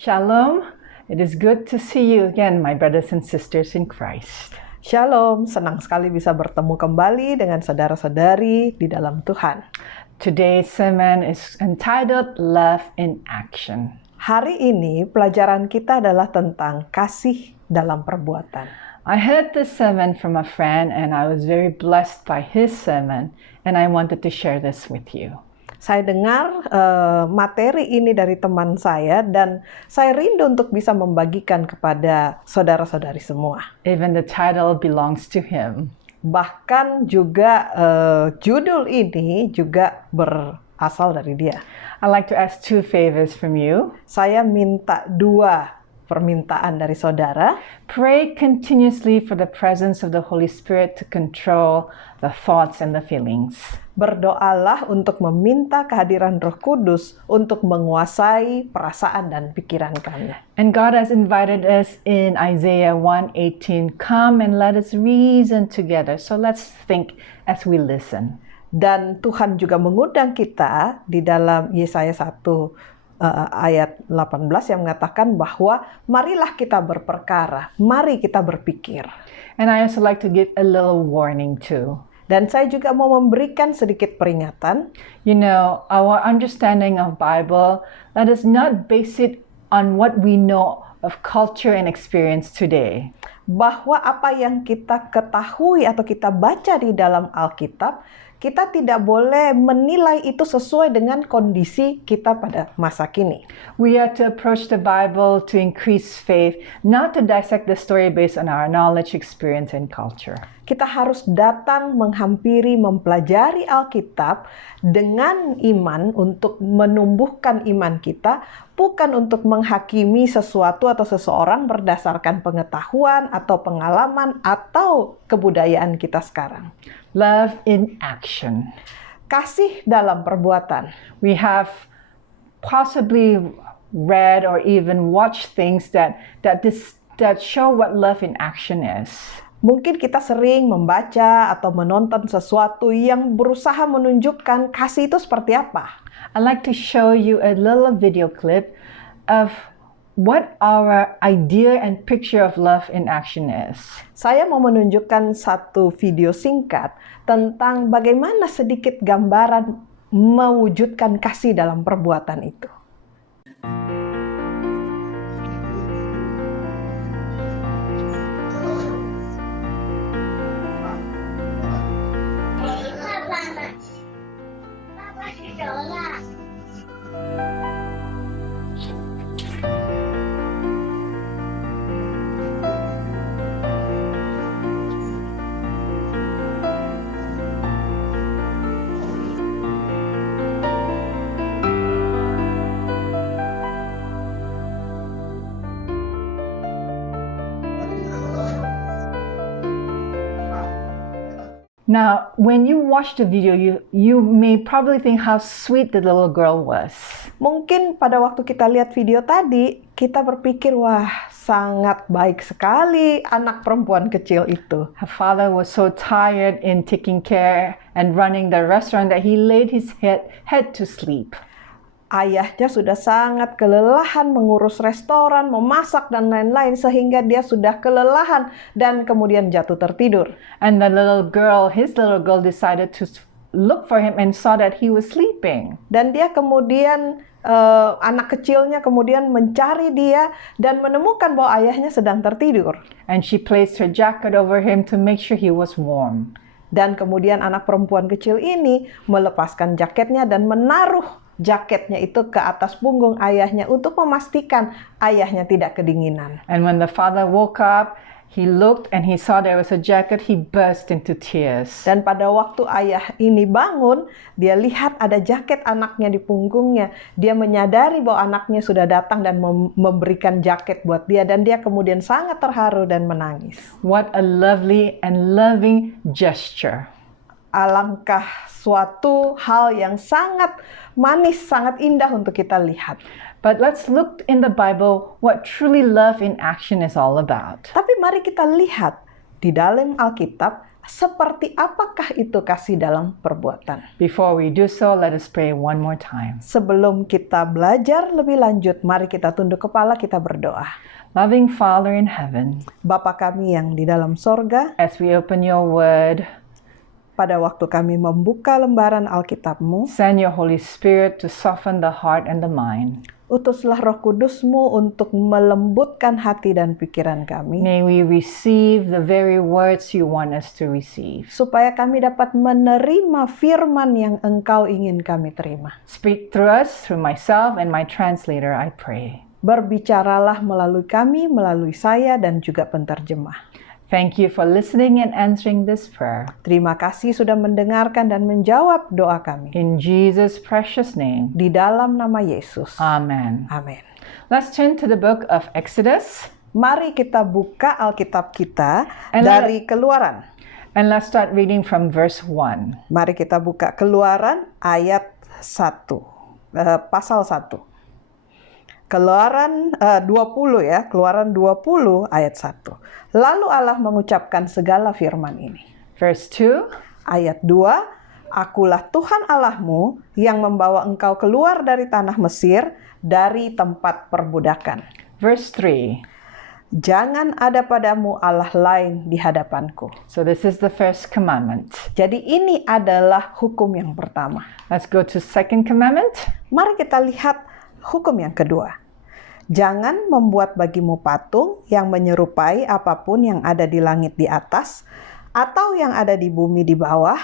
Shalom. It is good to see you again, my brothers and sisters in Christ. Shalom, senang sekali bisa bertemu kembali dengan saudara-saudari di dalam Tuhan. Today's sermon is entitled Love in Action. Hari ini pelajaran kita adalah tentang kasih dalam perbuatan. I heard this sermon from a friend and I was very blessed by his sermon and I wanted to share this with you. Saya dengar materi ini dari teman saya dan saya rindu untuk bisa membagikan kepada saudara-saudari semua. Even the title belongs to him. Bahkan juga judul ini juga berasal dari dia. I'd like to ask two favors from you. Saya minta dua permintaan dari saudara. Pray continuously for the presence of the Holy Spirit to control the thoughts and the feelings. Berdoalah untuk meminta kehadiran Roh Kudus untuk menguasai perasaan dan pikiran kami. And God has invited us in Isaiah 1:18, come and let us reason together. So let's think as we listen. Dan Tuhan juga mengundang kita di dalam Yesaya 1 ayat 18 yang mengatakan bahwa marilah kita berperkara, mari kita berpikir. And I also like to give a little warning too. Dan saya juga mau memberikan sedikit peringatan. You know, our understanding of Bible, let us not base it on what we know of culture and experience today. Bahwa apa yang kita ketahui atau kita baca di dalam Alkitab, kita tidak boleh menilai itu sesuai dengan kondisi kita pada masa kini. We are to approach the Bible to increase faith, not to dissect the story based on our knowledge, experience, and culture. Kita harus datang menghampiri, mempelajari Alkitab dengan iman untuk menumbuhkan iman kita, bukan untuk menghakimi sesuatu atau seseorang berdasarkan pengetahuan atau pengalaman atau kebudayaan kita sekarang. Love in action. Kasih dalam perbuatan. We have possibly read or even watched things that show what love in action is. Mungkin kita sering membaca atau menonton sesuatu yang berusaha menunjukkan kasih itu seperti apa. I'd like to show you a little video clip of what our idea and picture of love in action is. Saya mau menunjukkan satu video singkat tentang bagaimana sedikit gambaran mewujudkan kasih dalam perbuatan itu. Now, when you watch the video, you may probably think how sweet the little girl was. Mungkin pada waktu kita lihat video tadi, kita berpikir, wah, sangat baik sekali anak perempuan kecil itu. Her father was so tired in taking care and running the restaurant that he laid his head to sleep. Ayahnya sudah sangat kelelahan mengurus restoran, memasak, dan lain-lain sehingga dia sudah kelelahan dan kemudian jatuh tertidur. And his little girl decided to look for him and saw that he was sleeping. Dan dia kemudian, anak kecilnya kemudian mencari dia dan menemukan bahwa ayahnya sedang tertidur. And she placed her jacket over him to make sure he was warm. Dan kemudian anak perempuan kecil ini melepaskan jaketnya dan menaruh jaketnya itu ke atas punggung ayahnya untuk memastikan ayahnya tidak kedinginan. And when the father woke up, he looked and he saw there was a jacket, he burst into tears. Dan pada waktu ayah ini bangun, dia lihat ada jaket anaknya di punggungnya. Dia menyadari bahwa anaknya sudah datang dan memberikan jaket buat dia dan dia kemudian sangat terharu dan menangis. What a lovely and loving gesture. Alangkah suatu hal yang sangat manis, sangat indah untuk kita lihat. But let's look in the Bible what truly love in action is all about. Tapi mari kita lihat di dalam Alkitab Seperti apakah itu kasih dalam perbuatan? Before we do so, let us pray one more time. Sebelum kita belajar lebih lanjut, mari kita tunduk kepala, kita berdoa. Loving Father in heaven, Bapa kami yang di dalam sorga, as we open your word, pada waktu kami membuka lembaran Alkitab-Mu, send your Holy Spirit to soften the heart and the mind. utuslah Roh Kudus-Mu untuk melembutkan hati dan pikiran kami, May we receive the very words you want us to receive. supaya kami dapat menerima firman yang Engkau ingin kami terima. Speak through us, through myself and my translator, I pray. Berbicaralah melalui kami, melalui saya, dan juga penterjemah. Thank you for listening and answering this prayer. Terima kasih sudah mendengarkan dan menjawab doa kami. In Jesus' precious name, Di dalam nama Yesus. amen. Amin. Let's turn to the book of Exodus, Mari kita buka Alkitab kita And dari Keluaran. and let's start reading from verse 1. Mari kita buka Keluaran ayat 1, pasal 1. Keluaran 20 ya, Keluaran 20 ayat 1. Lalu Allah mengucapkan segala firman ini. Verse 2, Ayat 2, Akulah Tuhan Allahmu yang membawa engkau keluar dari tanah Mesir, dari tempat perbudakan. verse 3. Jangan ada padamu Allah lain di hadapanku. So this is the first commandment. Jadi ini adalah hukum yang pertama. Let's go to second commandment. Mari kita lihat hukum yang kedua. Jangan membuat bagimu patung yang menyerupai apapun yang ada di langit di atas, atau yang ada di bumi di bawah,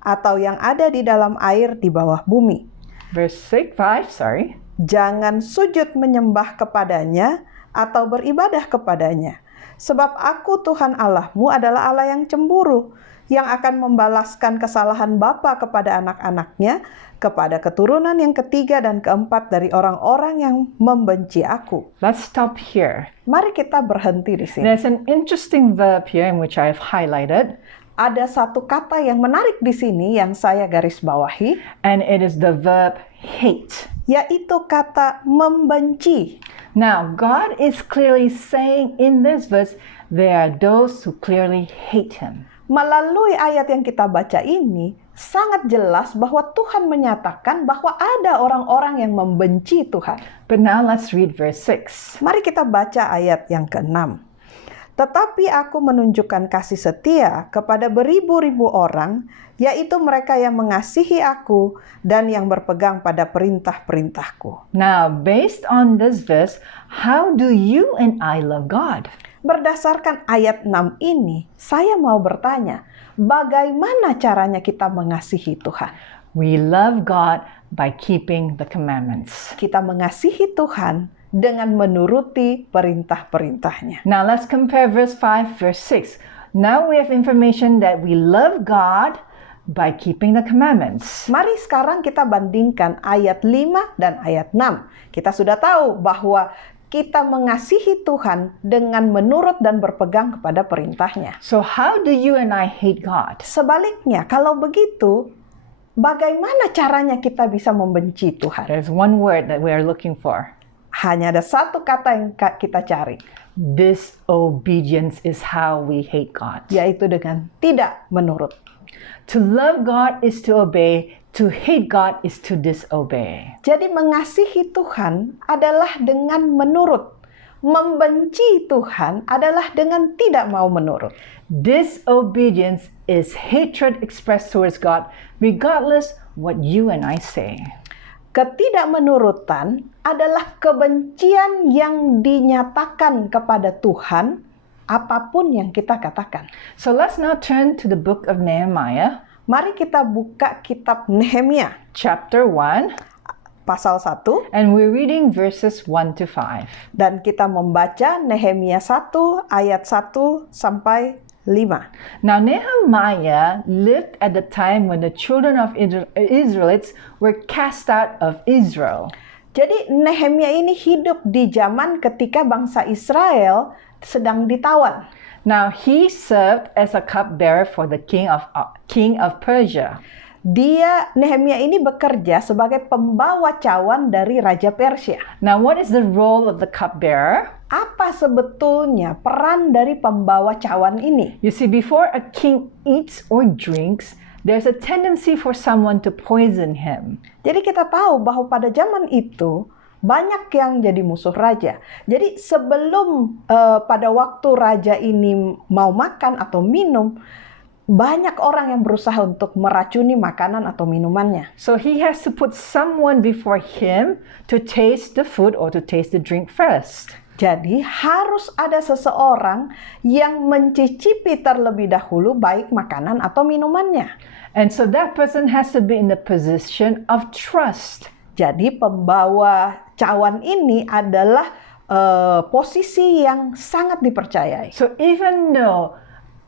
atau yang ada di dalam air di bawah bumi. Verse 5, sorry. Jangan sujud menyembah kepadanya atau beribadah kepadanya. Sebab aku Tuhan Allahmu adalah Allah yang cemburu, yang akan membalaskan kesalahan bapa kepada anak-anaknya, kepada keturunan yang ketiga dan keempat dari orang-orang yang membenci aku. Let's stop here. Mari kita berhenti di sini. There's an interesting verb here in which I have highlighted, Ada satu kata yang menarik di sini yang saya garis bawahi, and it is the verb hate. yaitu kata membenci. Now, God is clearly saying in this verse, there are those who clearly hate Him. Melalui ayat yang kita baca ini, sangat jelas bahwa Tuhan menyatakan bahwa ada orang-orang yang membenci Tuhan. But now let's read verse 6. Mari kita baca ayat yang ke-6. Tetapi aku menunjukkan kasih setia kepada beribu-ribu orang, yaitu mereka yang mengasihi aku dan yang berpegang pada perintah-perintahku. Now, based on this verse, how do you and I love God? Berdasarkan ayat 6 ini, saya mau bertanya, bagaimana caranya kita mengasihi Tuhan? We love God by keeping the commandments. Kita mengasihi Tuhan dengan menuruti perintah-perintahnya. Now let's compare verse 5, verse 6. Now we have information that we love God by keeping the commandments. Mari sekarang kita bandingkan ayat 5 dan ayat 6. Kita sudah tahu bahwa kita mengasihi Tuhan dengan menurut dan berpegang kepada perintahnya. So how do you and I hate God? Sebaliknya, kalau begitu, bagaimana caranya kita bisa membenci Tuhan? There's one word that we are looking for. Hanya ada satu kata yang kita cari, Disobedience is how we hate God. yaitu dengan tidak menurut. To love God is to obey. To hate God is to disobey. Jadi mengasihi Tuhan adalah dengan menurut. Membenci Tuhan adalah dengan tidak mau menurut. Disobedience is hatred expressed towards God, regardless what you and I say. Ketidakmenurutan adalah kebencian yang dinyatakan kepada Tuhan, apapun yang kita katakan. So let's now turn to the book of Nehemiah, Mari kita buka kitab Nehemia, chapter 1, pasal 1, and we're reading verses 1 to 5. dan kita membaca Nehemia 1 ayat 1 sampai 5. Now Nehemiah lived at the time when the children of Israelites were cast out of Israel. Jadi Nehemia ini hidup di zaman ketika bangsa Israel sedang ditawan. Now he served as a cupbearer for the king of Persia. Nehemia ini bekerja sebagai pembawa cawan dari Raja Persia. Now what is the role of the cupbearer? Apa sebetulnya peran dari pembawa cawan ini? You see, before a king eats or drinks, there's a tendency for someone to poison him. Jadi kita tahu bahwa pada zaman itu banyak yang jadi musuh raja. Jadi sebelum pada waktu raja ini mau makan atau minum, banyak orang yang berusaha untuk meracuni makanan atau minumannya. So he has to put someone before him to taste the food or to taste the drink first. Jadi harus ada seseorang yang mencicipi terlebih dahulu baik makanan atau minumannya. And so that person has to be in the position of trust. Jadi pembawa cawan ini adalah posisi yang sangat dipercayai. So even though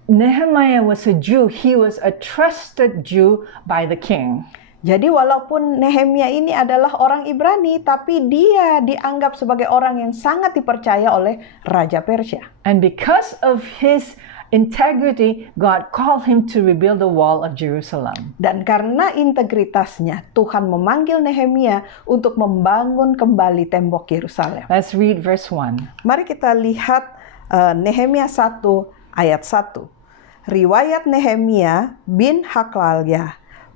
Nehemiah was a Jew, he was a trusted Jew by the king. Jadi walaupun Nehemia ini adalah orang Ibrani, tapi dia dianggap sebagai orang yang sangat dipercaya oleh Raja Persia. And because of his integrity, God called him to rebuild the wall of Jerusalem. Dan karena integritasnya, Tuhan memanggil Nehemia untuk membangun kembali tembok Yerusalem. Let's read verse 1. Mari kita lihat Nehemia 1 ayat 1. Riwayat Nehemia bin Haklalya.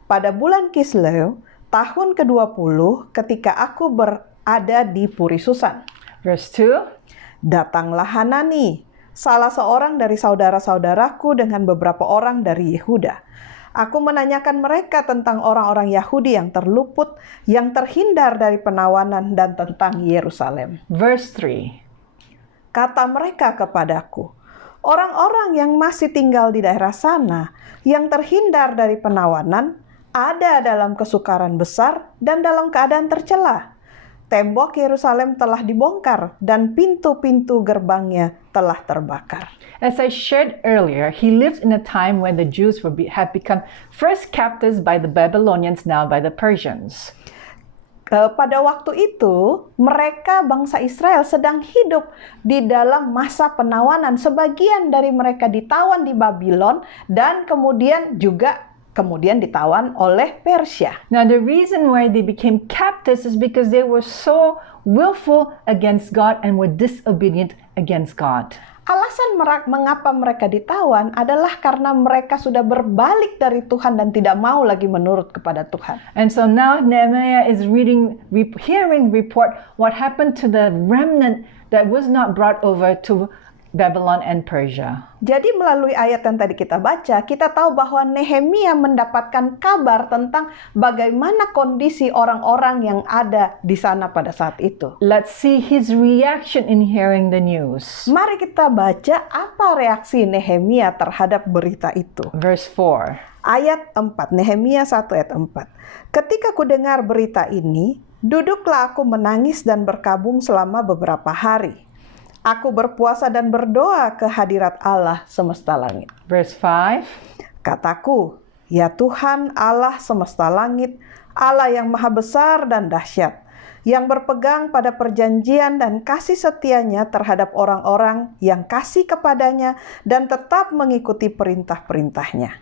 Pada bulan Kisleu, tahun ke-20, ketika aku berada di Puri Susan. Verse 2. Datanglah Hanani, salah seorang dari saudara-saudaraku dengan beberapa orang dari Yehuda. Aku menanyakan mereka tentang orang-orang Yahudi yang terluput, yang terhindar dari penawanan, dan tentang Yerusalem. Verse 3. Kata mereka kepadaku, orang-orang yang masih tinggal di daerah sana, yang terhindar dari penawanan, ada dalam kesukaran besar dan dalam keadaan tercela. Tembok Yerusalem telah dibongkar dan pintu-pintu gerbangnya telah terbakar. As I shared earlier, he lived in a time when the Jews had become first captives by the Babylonians, now by the Persians. Pada waktu itu, mereka bangsa Israel sedang hidup di dalam masa penawanan. Sebagian dari mereka ditawan di Babylon dan kemudian ditawan oleh Persia. Now the reason why they became captives is because they were so willful against God and were disobedient against God. Alasan mengapa mereka ditawan adalah karena mereka sudah berbalik dari Tuhan dan tidak mau lagi menurut kepada Tuhan. And so now Nehemiah is hearing report what happened to the remnant that was not brought over to Babylon and Persia. Jadi melalui ayat yang tadi kita baca, kita tahu bahwa Nehemia mendapatkan kabar tentang bagaimana kondisi orang-orang yang ada di sana pada saat itu. Let's see his reaction in hearing the news. Mari kita baca apa reaksi Nehemia terhadap berita itu. Verse 4. Ayat 4, Nehemia 1 ayat 4. Ketika ku dengar berita ini, duduklah aku menangis dan berkabung selama beberapa hari. Aku berpuasa dan berdoa ke hadirat Allah semesta langit. Verse 5. Kataku, ya Tuhan Allah semesta langit, Allah yang maha besar dan dahsyat, yang berpegang pada perjanjian dan kasih setianya terhadap orang-orang yang kasih kepadanya dan tetap mengikuti perintah-perintahnya.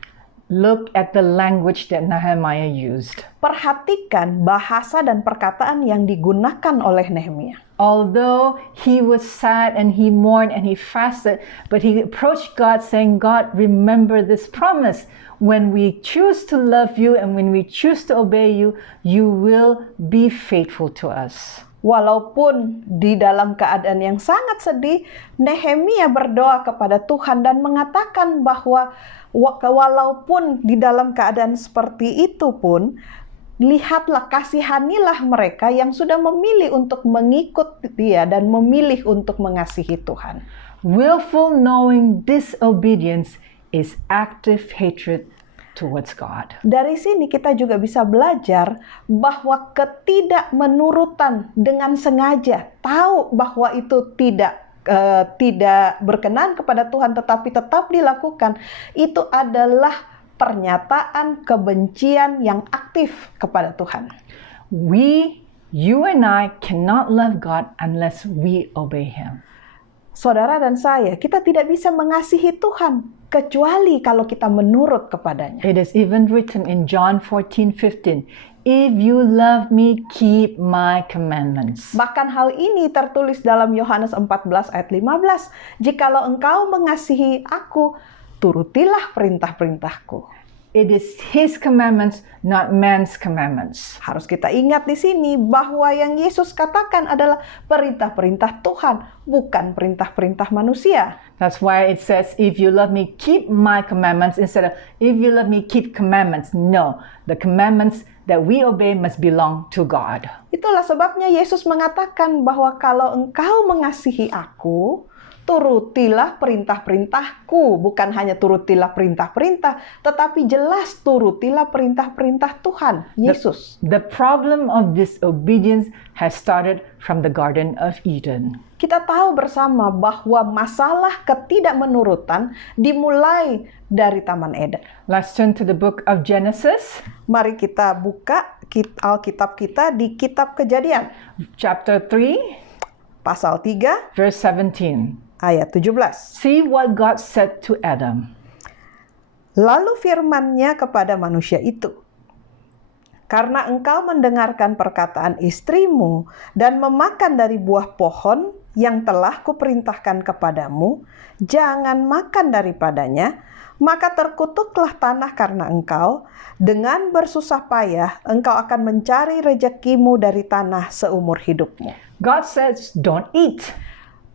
Look at the language that Nehemiah used. Perhatikan bahasa dan perkataan yang digunakan oleh Nehemia. Although he was sad and he mourned and he fasted, but he approached God saying, God, remember this promise. When we choose to love you and when we choose to obey you, you will be faithful to us. Walaupun di dalam keadaan yang sangat sedih, Nehemia berdoa kepada Tuhan dan mengatakan bahwa walaupun di dalam keadaan seperti itu pun, lihatlah, kasihanilah mereka yang sudah memilih untuk mengikut dia dan memilih untuk mengasihi Tuhan. Willful knowing disobedience is active hatred towards God. Dari sini kita juga bisa belajar bahwa ketidakmenurutan dengan sengaja, tahu bahwa itu tidak berkenan kepada Tuhan tetapi tetap dilakukan, itu adalah pernyataan kebencian yang aktif kepada Tuhan. You and I cannot love God unless we obey Him. saudara dan saya, kita tidak bisa mengasihi Tuhan kecuali kalau kita menurut kepadanya. It is even written in John 14:15, "If you love me, keep my commandments." Bahkan hal ini tertulis dalam Yohanes 14 ayat 15. Jikalau engkau mengasihi aku, turutilah perintah-perintahku. It is His commandments, not man's commandments. Harus kita ingat di sini bahwa yang Yesus katakan adalah perintah-perintah Tuhan, bukan perintah-perintah manusia. That's why it says, "If you love me, keep my commandments," instead of, "If you love me, keep commandments." No, the commandments that we obey must belong to God. Itulah sebabnya Yesus mengatakan bahwa kalau engkau mengasihi aku, turutilah perintah-perintahku. Bukan hanya turutilah perintah-perintah, tetapi jelas turutilah perintah-perintah Tuhan, Yesus. The problem of disobedience has started from the Garden of Eden. Kita tahu bersama bahwa masalah ketidakmenurutan dimulai dari Taman Eden. Let's turn to the book of Genesis, Mari kita buka Alkitab kita di Kitab Kejadian, chapter 3, pasal 3, verse 17. ayat 17. See what God said to Adam. Lalu firman-Nya kepada manusia itu, karena engkau mendengarkan perkataan istrimu dan memakan dari buah pohon yang telah kuperintahkan kepadamu, jangan makan daripadanya, maka terkutuklah tanah karena engkau, dengan bersusah payah engkau akan mencari rezekimu dari tanah seumur hidupmu. God says, don't eat.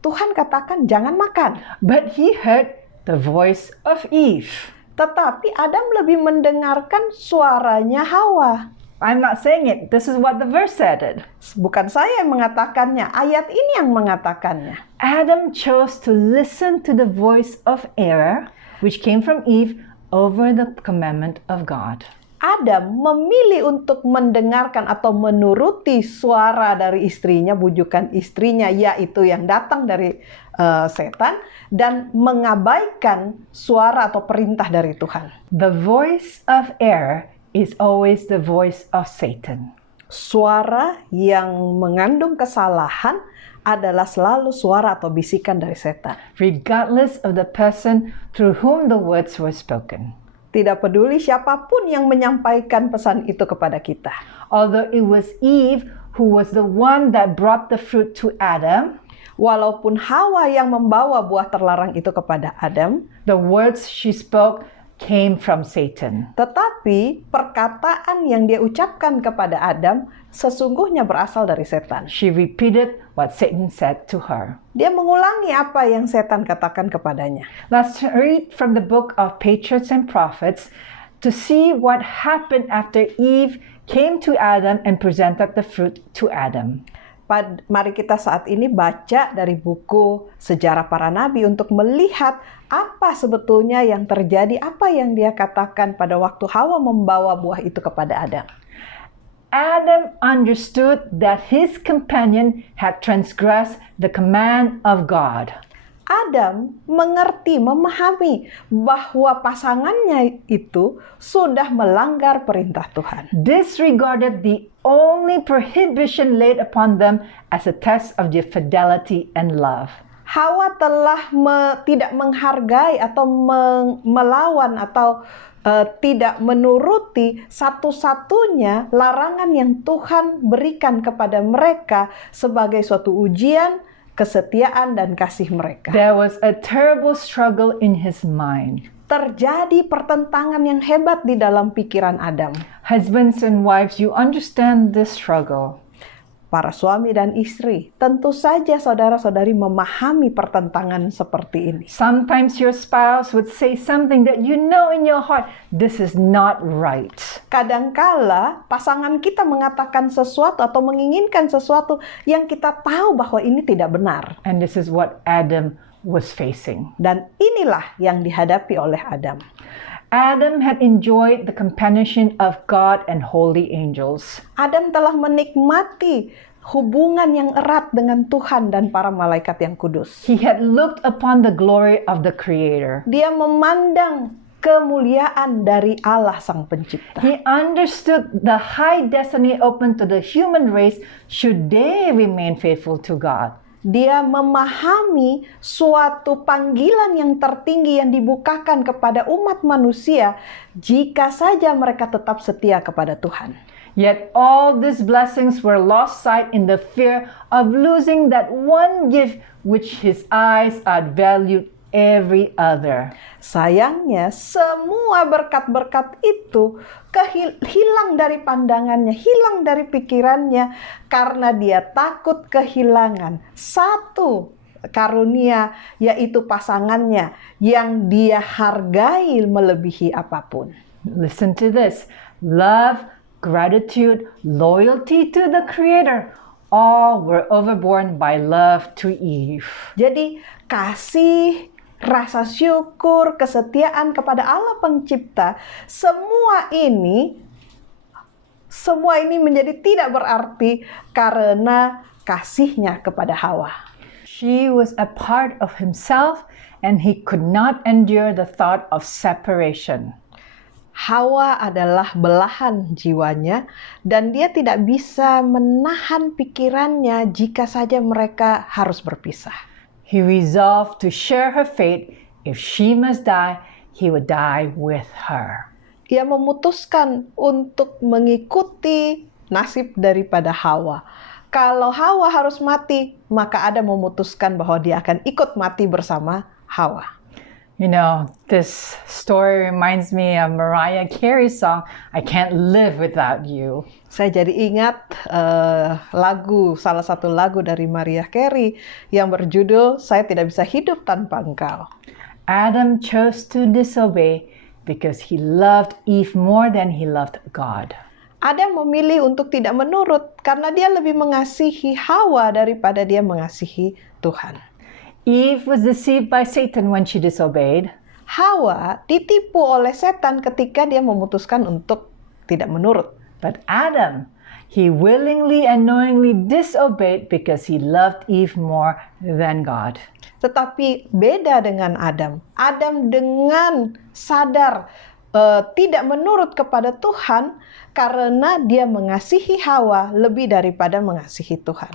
Tuhan katakan jangan makan. But he heard the voice of Eve. Tetapi Adam lebih mendengarkan suaranya Hawa. I'm not saying it. This is what the verse said. Bukan saya yang mengatakannya, ayat ini yang mengatakannya. Adam chose to listen to the voice of error, which came from Eve, over the commandment of God. Adam memilih untuk mendengarkan atau menuruti suara dari istrinya, bujukan istrinya, yaitu yang datang dari setan, dan mengabaikan suara atau perintah dari Tuhan. The voice of error is always the voice of Satan. Suara yang mengandung kesalahan adalah selalu suara atau bisikan dari setan. Regardless of the person through whom the words were spoken. Tidak peduli siapapun yang menyampaikan pesan itu kepada kita. Although it was Eve who was the one that brought the fruit to Adam, walaupun Hawa yang membawa buah terlarang itu kepada Adam, the words she spoke came from Satan. Tetapi perkataan yang dia ucapkan kepada Adam sesungguhnya berasal dari setan. She repeated what Satan said to her. Dia mengulangi apa yang setan katakan kepadanya. Let's read from the book of Patriarchs and Prophets to see what happened after Eve came to Adam and presented the fruit to Adam. Mari kita saat ini baca dari buku Sejarah Para Nabi untuk melihat apa sebetulnya yang terjadi, apa yang dia katakan pada waktu Hawa membawa buah itu kepada Adam. Adam understood that his companion had transgressed the command of God. Adam mengerti, memahami bahwa pasangannya itu sudah melanggar perintah Tuhan. Disregarded the only prohibition laid upon them as a test of their fidelity and love. Hawa telah tidak menghargai atau melawan atau tidak menuruti satu-satunya larangan yang Tuhan berikan kepada mereka sebagai suatu ujian kesetiaan dan kasih mereka. There was a terrible struggle in his mind. Terjadi pertentangan yang hebat di dalam pikiran Adam. Husbands and wives, you understand this struggle. Para suami dan istri, tentu saja saudara-saudari memahami pertentangan seperti ini. Sometimes your spouse would say something that you know in your heart, this is not right. Kadangkala pasangan kita mengatakan sesuatu atau menginginkan sesuatu yang kita tahu bahwa ini tidak benar. And this is what Adam was facing. Dan inilah yang dihadapi oleh Adam. Adam had enjoyed the companionship of God and holy angels. Adam telah menikmati hubungan yang erat dengan Tuhan dan para malaikat yang kudus. He had looked upon the glory of the Creator. Dia memandang kemuliaan dari Allah Sang Pencipta. He understood the high destiny open to the human race should they remain faithful to God. Dia memahami suatu panggilan yang tertinggi yang dibukakan kepada umat manusia jika saja mereka tetap setia kepada Tuhan. Yet all these blessings were lost sight in the fear of losing that one gift which his eyes outvalued every other. Sayangnya, semua berkat-berkat itu hilang dari pandangannya, hilang dari pikirannya karena dia takut kehilangan satu karunia, yaitu pasangannya yang dia hargai melebihi apapun. Listen to this. Love, gratitude, loyalty to the Creator, all were overborne by love to Eve. Jadi kasih, rasa syukur, kesetiaan kepada Allah Pencipta, semua ini menjadi tidak berarti karena kasihnya kepada Hawa. She was a part of himself and he could not endure the thought of separation. Hawa adalah belahan jiwanya dan dia tidak bisa menahan pikirannya jika saja mereka harus berpisah. He resolved to share her fate. If she must die, he would die with her. Ia memutuskan untuk mengikuti nasib daripada Hawa. Kalau Hawa harus mati, maka Adam memutuskan bahwa dia akan ikut mati bersama Hawa. You know, this story reminds me of Mariah Carey's song, I Can't Live Without You. Saya jadi ingat salah satu lagu dari Mariah Carey yang berjudul Saya Tidak Bisa Hidup Tanpa Engkau. Adam chose to disobey because he loved Eve more than he loved God. Adam memilih untuk tidak menurut karena dia lebih mengasihi Hawa daripada dia mengasihi Tuhan. Eve was deceived by Satan when she disobeyed. Hawa ditipu oleh setan ketika dia memutuskan untuk tidak menurut. But Adam, he willingly and knowingly disobeyed because he loved Eve more than God. Tetapi beda dengan Adam. Adam dengan sadar tidak menurut kepada Tuhan karena dia mengasihi Hawa lebih daripada mengasihi Tuhan.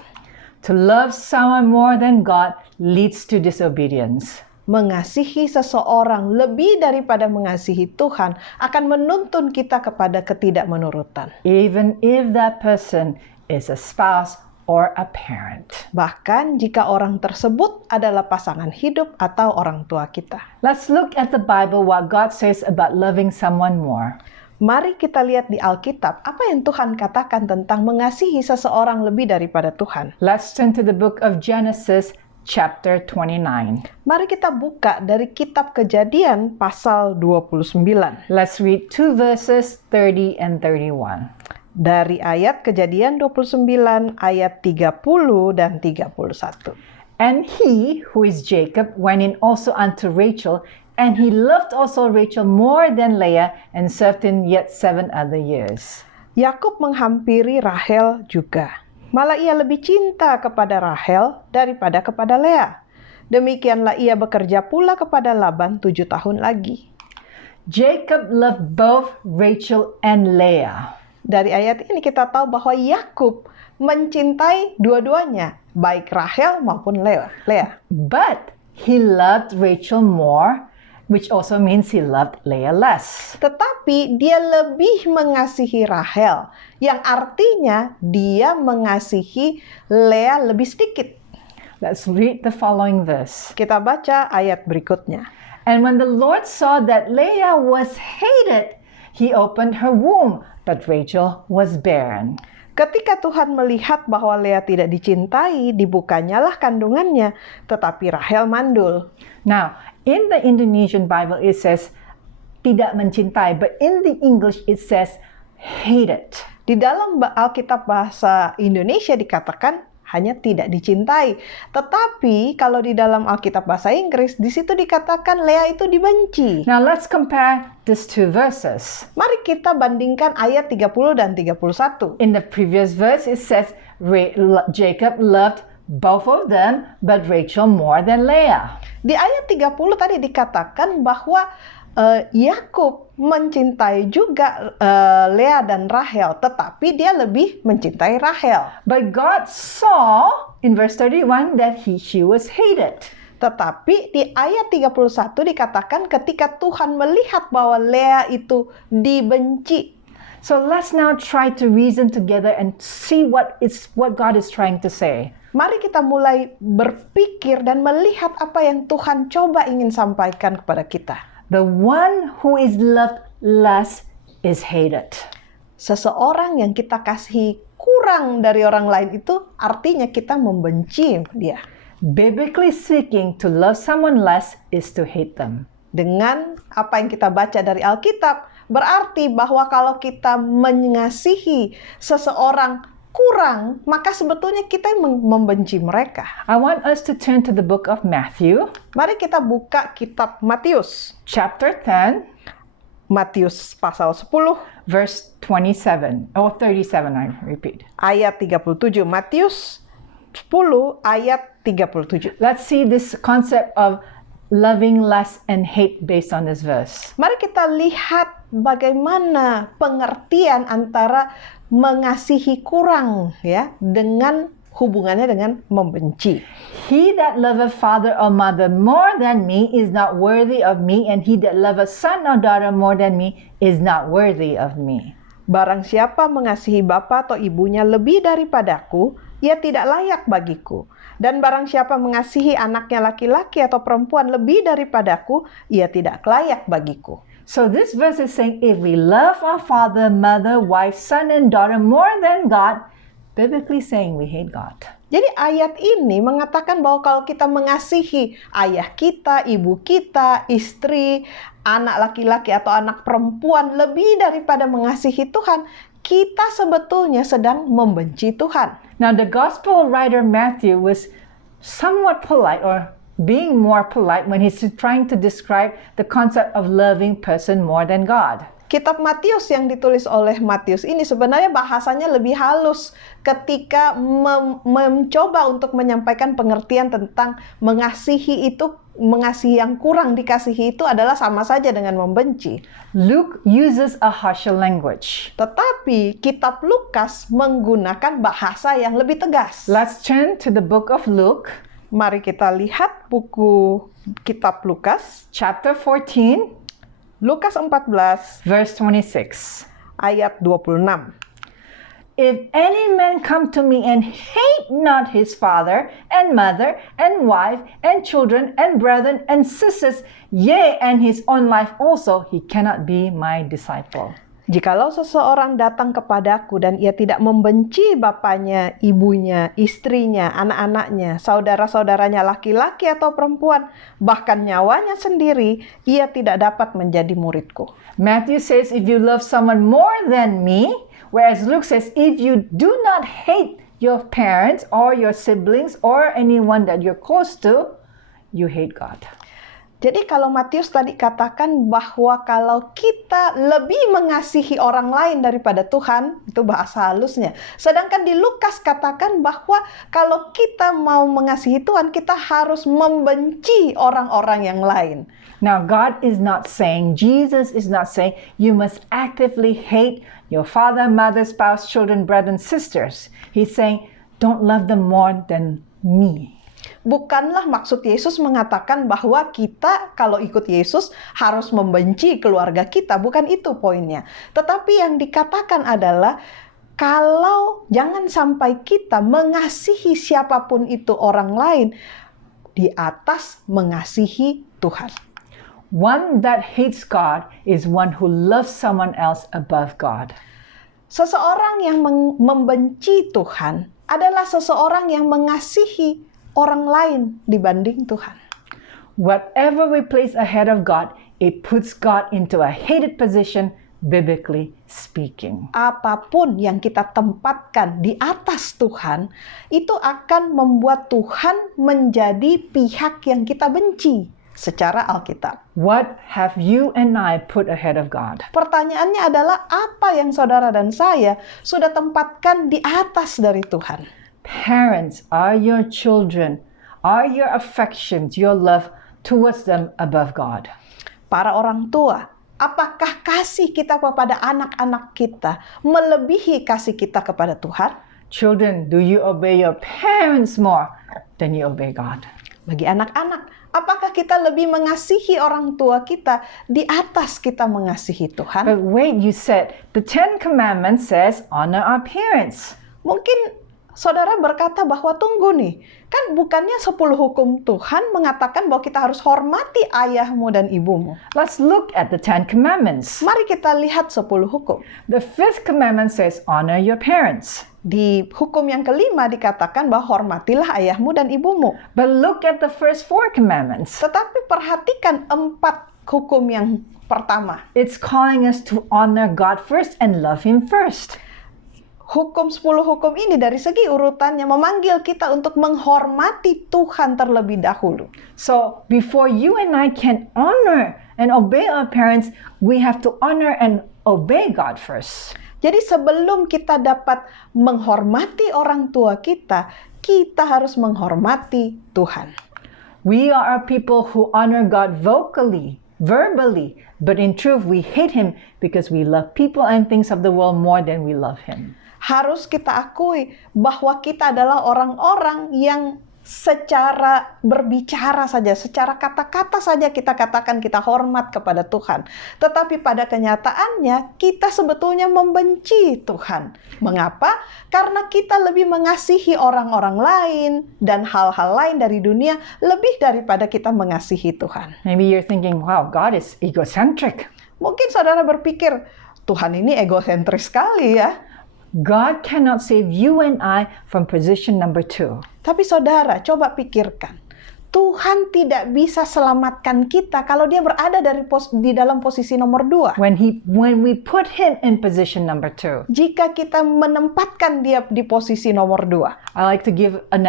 To love someone more than God leads to disobedience. Mengasihi seseorang lebih daripada mengasihi Tuhan akan menuntun kita kepada ketidakmenurutan. Even if that person is a spouse or a parent. Bahkan jika orang tersebut adalah pasangan hidup atau orang tua kita. Let's look at the Bible what God says about loving someone more. Mari kita lihat di Alkitab apa yang Tuhan katakan tentang mengasihi seseorang lebih daripada Tuhan. Let's turn to the book of Genesis chapter 29. Mari kita buka dari kitab Kejadian pasal 29. Let's read 2 verses 30 and 31. Dari ayat Kejadian 29 ayat 30 dan 31. And he, who is Jacob, went in also unto Rachel, and he loved also Rachel more than Leah, and served him yet 7 other years. Yakub menghampiri Rahel juga. Malah ia lebih cinta kepada Rahel daripada kepada Leah. Demikianlah ia bekerja pula kepada Laban 7 tahun lagi. Jacob loved both Rachel and Leah. Dari ayat ini kita tahu bahwa Yakub mencintai dua-duanya, baik Rahel maupun Leah. But he loved Rachel more, which also means he loved Leah less. Tetapi dia lebih mengasihi Rahel, yang artinya dia mengasihi Leah lebih sedikit. Let's read the following verse. Kita baca ayat berikutnya. And when the Lord saw that Leah was hated, he opened her womb, but Rachel was barren. Ketika Tuhan melihat bahwa Leah tidak dicintai, dibukanyalah kandungannya, tetapi Rahel mandul. Now, in the Indonesian Bible it says tidak mencintai, but in the English it says hated. Di dalam Alkitab bahasa Indonesia dikatakan hanya tidak dicintai. Tetapi kalau di dalam Alkitab bahasa Inggris, di situ dikatakan Leah itu dibenci. Now let's compare these two verses. Mari kita bandingkan ayat 30 dan 31. In the previous verse it says Jacob loved both of them, but Rachel more than Leah. Di ayat 30 tadi dikatakan bahwa Yakub mencintai juga Lea dan Rahel, tetapi dia lebih mencintai Rahel. But God saw in verse 31 that she was hated. Tetapi di ayat 31 dikatakan ketika Tuhan melihat bahwa Lea itu dibenci. So let's now try to reason together and see what God is trying to say. Mari kita mulai berpikir dan melihat apa yang Tuhan coba ingin sampaikan kepada kita. The one who is loved less is hated. Seseorang yang kita kasihi kurang dari orang lain itu artinya kita membenci dia. Biblically speaking, to love someone less is to hate them. Dengan apa yang kita baca dari Alkitab, berarti bahwa kalau kita mengasihi seseorang kurang, maka sebetulnya kita membenci mereka. I want us to turn to the book of Matthew. Mari kita buka kitab Matius. Chapter 10. Matius pasal 10. Verse 27. Oh, 37, I repeat. Ayat 37. Matius 10 ayat 37. Let's see this concept of loving less and hate based on this verse. Mari kita lihat bagaimana pengertian antara mengasihi kurang ya dengan hubungannya dengan membenci. He that loveth father or mother more than me is not worthy of me, and he that loveth son or daughter more than me is not worthy of me. Barang siapa mengasihi bapa atau ibunya lebih daripadaku, ia tidak layak bagiku. Dan barang siapa mengasihi anaknya laki-laki atau perempuan lebih daripadaku, ia tidak layak bagiku. So this verse is saying if we love our father, mother, wife, son, and daughter more than God, biblically saying we hate God. Jadi ayat ini mengatakan bahwa kalau kita mengasihi ayah kita, ibu kita, istri, anak laki-laki atau anak perempuan lebih daripada mengasihi Tuhan, kita sebetulnya sedang membenci Tuhan. Now the gospel writer Matthew was somewhat polite, or being more polite, when he's trying to describe the concept of loving person more than God. Kitab Matius yang ditulis oleh Matius ini sebenarnya bahasanya lebih halus ketika mencoba untuk menyampaikan pengertian tentang mengasihi itu, mengasihi yang kurang dikasihi itu adalah sama saja dengan membenci. Luke uses a harsher language. Tetapi kitab Lukas menggunakan bahasa yang lebih tegas. Let's turn to the book of Luke. Mari kita lihat buku kitab Lukas. Chapter 14. Lukas 14. Verse 26. Ayat 26. If any man come to me and hate not his father and mother and wife and children and brethren and sisters, yea, and his own life also, he cannot be my disciple. Jikalau seseorang datang kepadaku dan ia tidak membenci bapaknya, ibunya, istrinya, anak-anaknya, saudara-saudaranya laki-laki atau perempuan, bahkan nyawanya sendiri, ia tidak dapat menjadi muridku. Matthew says, if you love someone more than me, whereas Luke says, if you do not hate your parents or your siblings or anyone that you're close to, you hate God. Jadi kalau Matius tadi katakan bahwa kalau kita lebih mengasihi orang lain daripada Tuhan, itu bahasa halusnya. Sedangkan di Lukas katakan bahwa kalau kita mau mengasihi Tuhan, kita harus membenci orang-orang yang lain. Now God is not saying, Jesus is not saying, you must actively hate your father, mother, spouse, children, brethren, sisters. He's saying, don't love them more than me. Bukanlah maksud Yesus mengatakan bahwa kita kalau ikut Yesus harus membenci keluarga kita. Bukan itu poinnya. Tetapi yang dikatakan adalah kalau jangan sampai kita mengasihi siapapun itu orang lain di atas mengasihi Tuhan. One that hates God is one who loves someone else above God. Seseorang yang membenci Tuhan adalah seseorang yang mengasihi orang lain dibanding Tuhan. Whatever we place ahead of God, it puts God into a hated position, biblically speaking. Apapun yang kita tempatkan di atas Tuhan, itu akan membuat Tuhan menjadi pihak yang kita benci secara Alkitab. What have you and I put ahead of God? Pertanyaannya adalah apa yang saudara dan saya sudah tempatkan di atas dari Tuhan? Parents, are your children, are your affections, your love towards them above God? Para orang tua, apakah kasih kita kepada anak-anak kita melebihi kasih kita kepada Tuhan? Children, do you obey your parents more than you obey God? Bagi anak-anak, apakah kita lebih mengasihi orang tua kita di atas kita mengasihi Tuhan? But wait, you said the 10 Commandments says honor our parents. Mungkin saudara berkata bahwa tunggu nih, kan bukannya 10 hukum Tuhan mengatakan bahwa kita harus hormati ayahmu dan ibumu. Let's look at the 10 Commandments. Mari kita lihat 10 hukum. The 5th commandment says honor your parents. Di hukum yang kelima dikatakan bahwa hormatilah ayahmu dan ibumu. But look at the first 4 commandments. Tetapi perhatikan 4 hukum yang pertama. It's calling us to honor God first and love Him first. Hukum 10 hukum ini dari segi urutannya memanggil kita untuk menghormati Tuhan terlebih dahulu. So before you and I can honor and obey our parents, we have to honor and obey God first. Jadi sebelum kita dapat menghormati orang tua kita, kita harus menghormati Tuhan. We are a people who honor God vocally, verbally, but in truth we hate Him because we love people and things of the world more than we love Him. Harus kita akui bahwa kita adalah orang-orang yang secara berbicara saja, secara kata-kata saja kita katakan kita hormat kepada Tuhan. Tetapi pada kenyataannya kita sebetulnya membenci Tuhan. Mengapa? Karena kita lebih mengasihi orang-orang lain dan hal-hal lain dari dunia lebih daripada kita mengasihi Tuhan. Maybe you're thinking, wow, God is egocentric. Mungkin saudara berpikir, Tuhan ini egosentris sekali ya. God cannot save you and I from position number 2. Tapi saudara, coba pikirkan. Tuhan tidak bisa selamatkan kita kalau dia berada di dalam posisi nomor 2. When we put Him in position number 2. Jika kita menempatkan dia di posisi nomor 2. I like to give an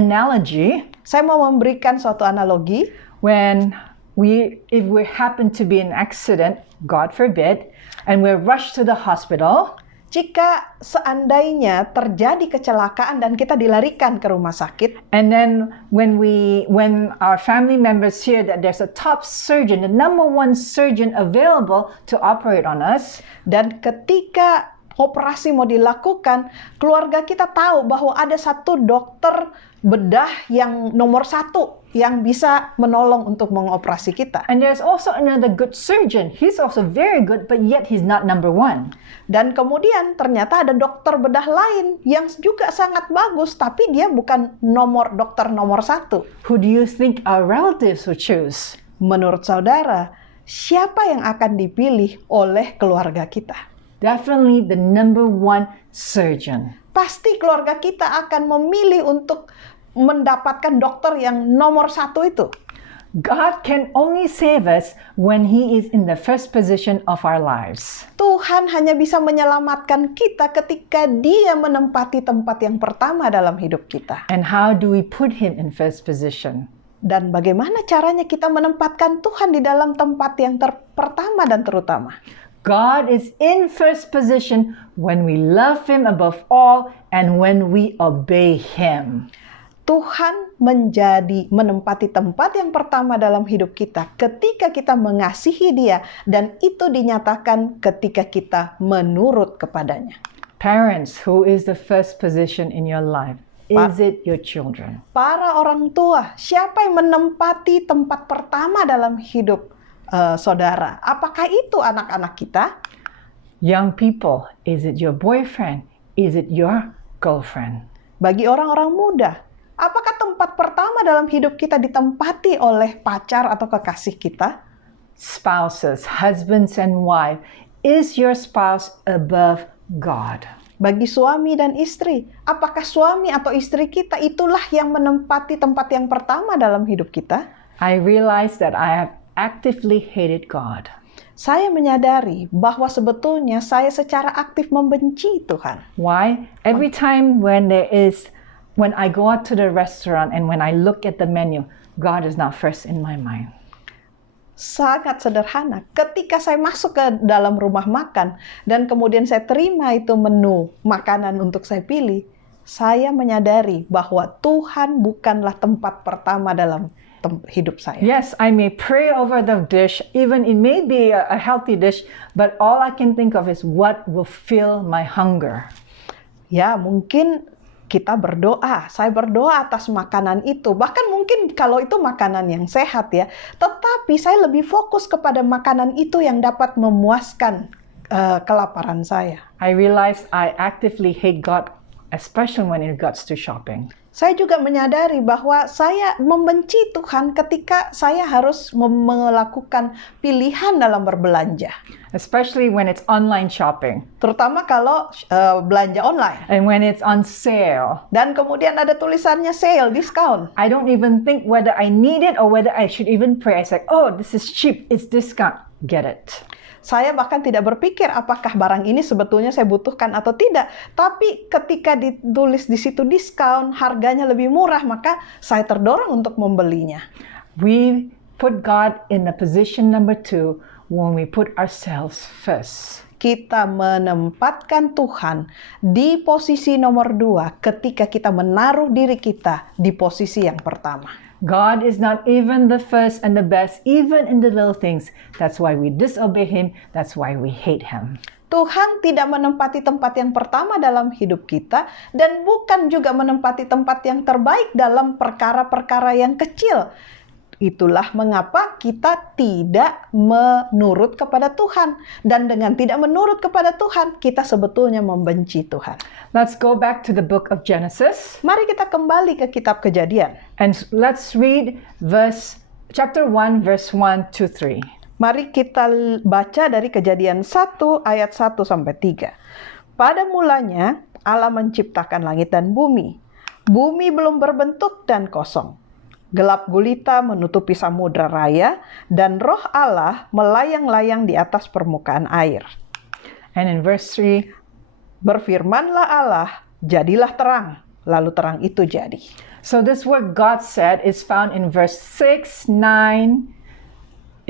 analogy. Saya mau memberikan suatu analogi. If we happen to be in an accident, God forbid, and we're rushed to the hospital. Jika seandainya terjadi kecelakaan dan kita dilarikan ke rumah sakit, and then when our family members hear that there's a top surgeon, the number 1 surgeon available to operate on us, dan ketika operasi mau dilakukan, keluarga kita tahu bahwa ada satu dokter bedah yang nomor 1 yang bisa menolong untuk mengoperasi kita. And there's also another good surgeon. He's also very good, but yet he's not number 1. Dan kemudian ternyata ada dokter bedah lain yang juga sangat bagus, tapi dia bukan dokter nomor 1. Who do you think our relatives would choose? Menurut saudara, siapa yang akan dipilih oleh keluarga kita? Definitely the number 1 surgeon. Pasti keluarga kita akan memilih untuk mendapatkan dokter yang nomor 1 itu. God can only save us when He is in the first position of our lives. Tuhan hanya bisa menyelamatkan kita ketika Dia menempati tempat yang pertama dalam hidup kita. And how do we put Him in first position? Dan bagaimana caranya kita menempatkan Tuhan di dalam tempat yang pertama dan terutama? God is in first position when we love Him above all and when we obey Him. Tuhan menempati tempat yang pertama dalam hidup kita ketika kita mengasihi Dia, dan itu dinyatakan ketika kita menurut kepadanya. Parents, who is the first position in your life? Is it your children? Para orang tua, siapa yang menempati tempat pertama dalam hidup saudara? Apakah itu anak-anak kita? Young people, is it your boyfriend? Is it your girlfriend? Bagi orang-orang muda, apakah tempat pertama dalam hidup kita ditempati oleh pacar atau kekasih kita? Spouses, husbands and wife, is your spouse above God? Bagi suami dan istri, apakah suami atau istri kita itulah yang menempati tempat yang pertama dalam hidup kita? I realize that I have actively hated God. Saya menyadari bahwa sebetulnya saya secara aktif membenci Tuhan. Why? Every time when I go out to the restaurant and when I look at the menu, God is not first in my mind. Sangat sederhana. Ketika saya masuk ke dalam rumah makan dan kemudian saya terima itu menu makanan untuk saya pilih, saya menyadari bahwa Tuhan bukanlah tempat pertama dalam hidup saya. Yes, I may pray over the dish, even it may be a healthy dish, but all I can think of is what will fill my hunger. Ya, mungkin kita berdoa, saya berdoa atas makanan itu. Bahkan mungkin kalau itu makanan yang sehat ya. Tetapi saya lebih fokus kepada makanan itu yang dapat memuaskan kelaparan saya. I realize I actively hate God, especially when it comes to shopping. Saya juga menyadari bahwa saya membenci Tuhan ketika saya harus melakukan pilihan dalam berbelanja. Especially when it's online shopping. Terutama kalau belanja online. And when it's on sale. Dan kemudian ada tulisannya sale, diskon. I don't even think whether I need it or whether I should even pray. I say, oh, this is cheap, it's discount, get it. Saya bahkan tidak berpikir apakah barang ini sebetulnya saya butuhkan atau tidak. Tapi ketika ditulis di situ diskon, harganya lebih murah, maka saya terdorong untuk membelinya. We put God in the position number 2 when we put ourselves first. Kita menempatkan Tuhan di posisi nomor 2 ketika kita menaruh diri kita di posisi yang pertama. God is not even the first and the best, even in the little things. That's why we disobey Him. That's why we hate Him. Tuhan tidak menempati tempat yang pertama dalam hidup kita dan bukan juga menempati tempat yang terbaik dalam perkara-perkara yang kecil. Itulah mengapa kita tidak menurut kepada Tuhan. Dan dengan tidak menurut kepada Tuhan, kita sebetulnya membenci Tuhan. Let's go back to the book of Genesis. Mari kita kembali ke kitab Kejadian. And let's read chapter 1, verse 1 to 3. Mari kita baca dari Kejadian 1 ayat 1 sampai 3. Pada mulanya Allah menciptakan langit dan bumi. Bumi belum berbentuk dan kosong. Gelap gulita menutupi samudra raya, dan roh Allah melayang-layang di atas permukaan air. And in verse 3, berfirmanlah Allah, jadilah terang. Lalu terang itu jadi. So this word God said is found in verse 6, 9,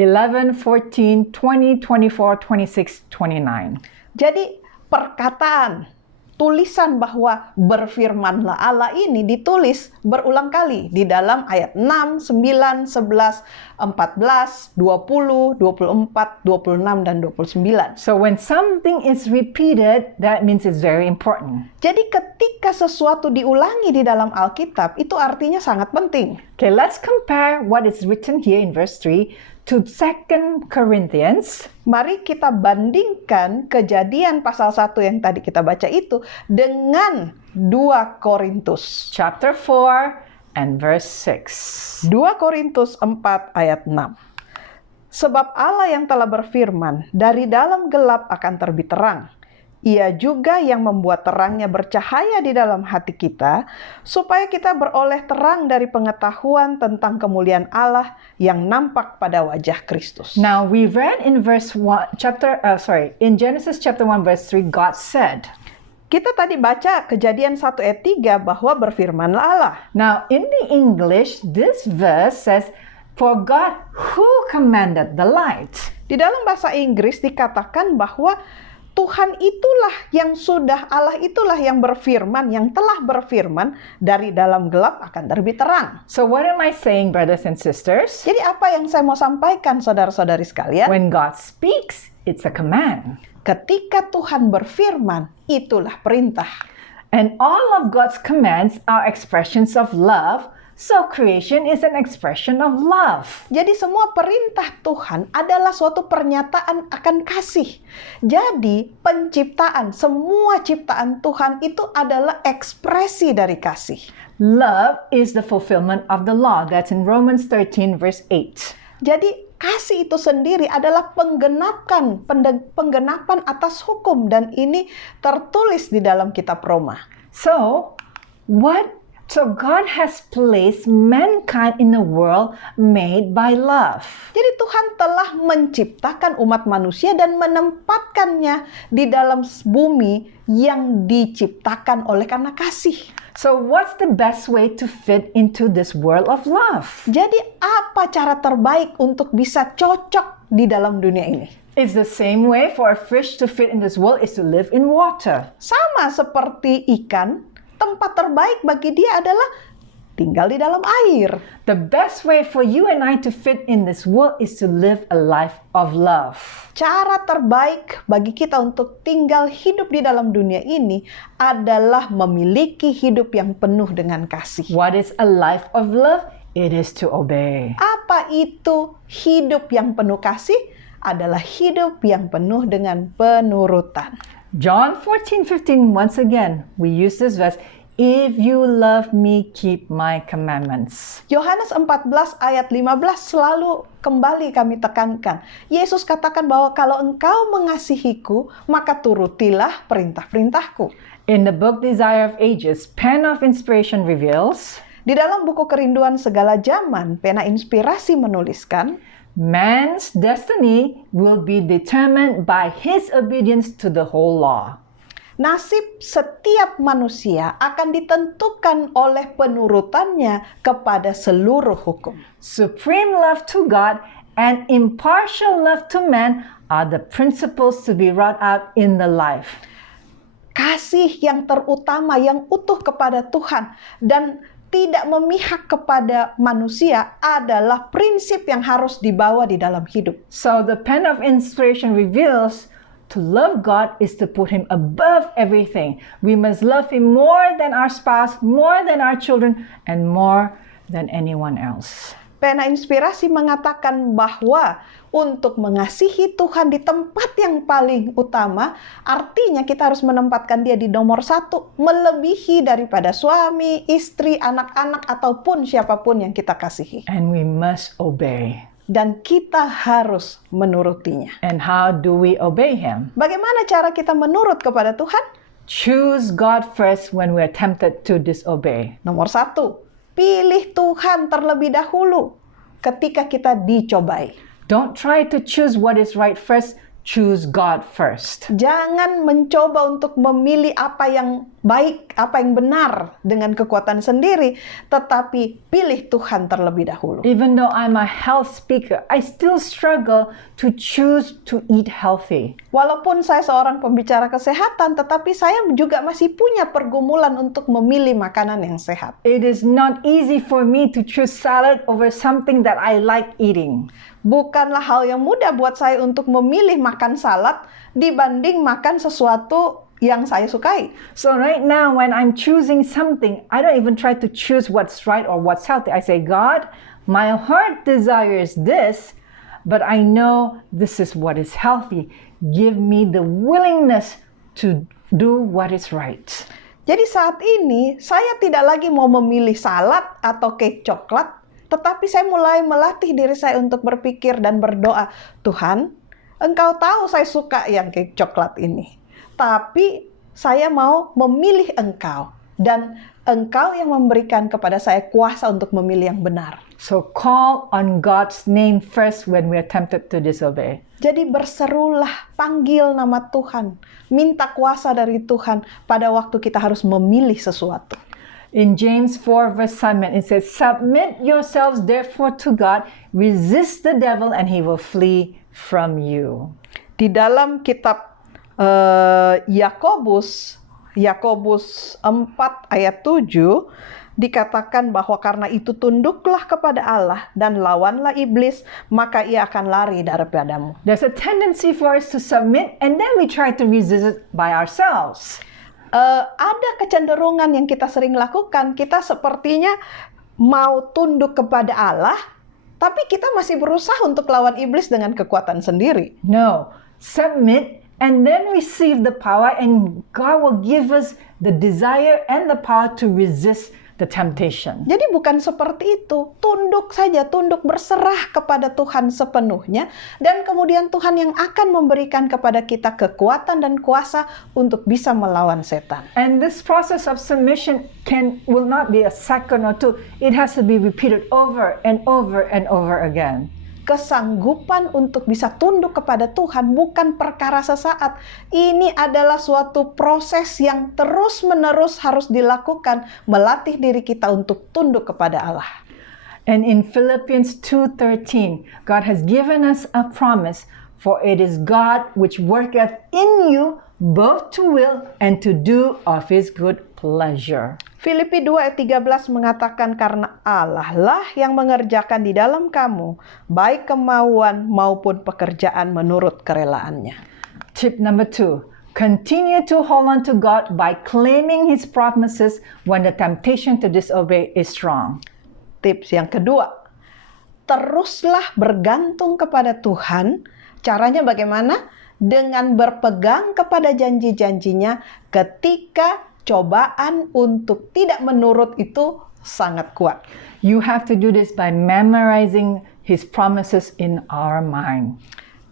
11, 14, 20, 24, 26, 29. Jadi perkataan tulisan bahwa berfirmanlah Allah ini ditulis berulang kali di dalam ayat 6, 9, 11, 14, 20, 24, 26, dan 29. So when something is repeated, that means it's very important. Jadi ketika sesuatu diulangi di dalam Alkitab, itu artinya sangat penting. Okay, let's compare what is written here in verse 3 to 2 Corinthians. Mari kita bandingkan Kejadian pasal 1 yang tadi kita baca itu dengan 2 Korintus. Chapter 4 and verse 6. 2 Korintus 4 ayat 6. Sebab Allah yang telah berfirman, dari dalam gelap akan terbit terang. Ia juga yang membuat terangnya bercahaya di dalam hati kita, supaya kita beroleh terang dari pengetahuan tentang kemuliaan Allah yang nampak pada wajah Kristus. Now we read in in Genesis chapter 1 verse 3, God said. Kita tadi baca Kejadian 1 ayat 3 bahwa berfirmanlah Allah. Now in the English, this verse says, for God who commanded the light. Di dalam bahasa Inggris dikatakan bahwa Tuhan itulah yang Allah itulah yang berfirman, yang telah berfirman, dari dalam gelap akan terbit terang. So what am I saying, brothers and sisters? Jadi apa yang saya mau sampaikan, saudara-saudari sekalian? When God speaks, it's a command. Ketika Tuhan berfirman, itulah perintah. And all of God's commands are expressions of love. So creation is an expression of love. Jadi semua perintah Tuhan adalah suatu pernyataan akan kasih. Jadi penciptaan, semua ciptaan Tuhan itu adalah ekspresi dari kasih. Love is the fulfillment of the law. That's in Romans 13 verse 8. Jadi kasih itu sendiri adalah penggenapan atas hukum, dan ini tertulis di dalam kitab Roma. So God has placed mankind in a world made by love. Jadi Tuhan telah menciptakan umat manusia dan menempatkannya di dalam bumi yang diciptakan oleh karena kasih. So what's the best way to fit into this world of love? Jadi apa cara terbaik untuk bisa cocok di dalam dunia ini? It's the same way for a fish to fit in this world is to live in water. Sama seperti ikan, tempat terbaik bagi dia adalah tinggal di dalam air. The best way for you and I to fit in this world is to live a life of love. Cara terbaik bagi kita untuk tinggal hidup di dalam dunia ini adalah memiliki hidup yang penuh dengan kasih. What is a life of love? It is to obey. Apa itu hidup yang penuh kasih? Adalah hidup yang penuh dengan penurutan. John 14:15, once again, we use this verse. If you love me, keep my commandments. Yohanes 14 ayat 15 selalu kembali kami tekankan. Yesus katakan bahwa kalau engkau mengasihiku, maka turutilah perintah-perintahku. In the book Desire of Ages, Pen of Inspiration reveals, Di dalam buku Kerinduan Segala Zaman, Pena Inspirasi menuliskan, man's destiny will be determined by his obedience to the whole law. nasib setiap manusia akan ditentukan oleh penurutannya kepada seluruh hukum. Supreme love to God and impartial love to man are the principles to be wrought out in the life. Kasih yang terutama, yang utuh kepada Tuhan dan tidak memihak kepada manusia adalah prinsip yang harus dibawa di dalam hidup. So the Pen of Inspiration reveals to love God is to put him above everything. We must love him more than our spouse, more than our children, and more than anyone else. Pena Inspirasi mengatakan bahwa untuk mengasihi Tuhan di tempat yang paling utama, artinya kita harus menempatkan dia di nomor satu, melebihi daripada suami, istri, anak-anak, ataupun siapapun yang kita kasihi. And we must obey. Dan kita harus menurutinya. And how do we obey him? Bagaimana cara kita menurut kepada Tuhan? Choose God first when we are tempted to disobey. Nomor satu, pilih Tuhan terlebih dahulu ketika kita dicobai. Don't try to choose what is right first. Choose God first. Jangan mencoba untuk memilih apa yang baik, apa yang benar dengan kekuatan sendiri, tetapi pilih Tuhan terlebih dahulu. Even though I'm a health speaker, I still struggle to choose to eat healthy. Walaupun saya seorang pembicara kesehatan, tetapi saya juga masih punya pergumulan untuk memilih makanan yang sehat. It is not easy for me to choose salad over something that I like eating. Bukanlah hal yang mudah buat saya untuk memilih makan salad dibanding makan sesuatu yang saya sukai. So right now when I'm choosing something, I don't even try to choose what's right or what's healthy. I say, God, my heart desires this, but I know this is what is healthy. Give me the willingness to do what is right. Jadi saat ini saya tidak lagi mau memilih salad atau cake coklat, tetapi saya mulai melatih diri saya untuk berpikir dan berdoa, Tuhan, Engkau tahu saya suka yang cake coklat ini. Tapi saya mau memilih Engkau. Dan Engkau yang memberikan kepada saya kuasa untuk memilih yang benar. So call on God's name first when we are tempted to disobey. Jadi berserulah, panggil nama Tuhan. Minta kuasa dari Tuhan pada waktu kita harus memilih sesuatu. In James 4 verse 7, it says, submit yourselves therefore to God, resist the devil and he will flee from you. Di dalam kitab Yakobus 4 ayat 7 dikatakan bahwa karena itu tunduklah kepada Allah dan lawanlah iblis, maka ia akan lari daripadamu. There's a tendency for us to submit and then we try to resist it by ourselves. Ada kecenderungan yang kita sering lakukan, kita sepertinya mau tunduk kepada Allah, tapi kita masih berusaha untuk lawan iblis dengan kekuatan sendiri. No, submit and then receive the power and God will give us the desire and the power to resist the temptation. Jadi bukan seperti itu, tunduk saja, tunduk berserah kepada Tuhan sepenuhnya, dan kemudian Tuhan yang akan memberikan kepada kita kekuatan dan kuasa untuk bisa melawan setan. And this process of submission will not be a second or two. It has to be repeated over and over and over again. Kesanggupan untuk bisa tunduk kepada Tuhan bukan perkara sesaat. Ini adalah suatu proses yang terus-menerus harus dilakukan, melatih diri kita untuk tunduk kepada Allah. And in Philippians 2:13, God has given us a promise, For it is God which worketh in you both to will and to do of his good pleasure. Filipi 2 ayat 13 mengatakan karena Allah lah yang mengerjakan di dalam kamu baik kemauan maupun pekerjaan menurut kerelaannya. Tip number 2. Continue to hold on to God by claiming his promises when the temptation to disobey is strong. Tips yang kedua, teruslah bergantung kepada Tuhan. Caranya bagaimana? Dengan berpegang kepada janji-janjinya ketika cobaan untuk tidak menurut itu sangat kuat. You have to do this by memorizing his promises in our mind.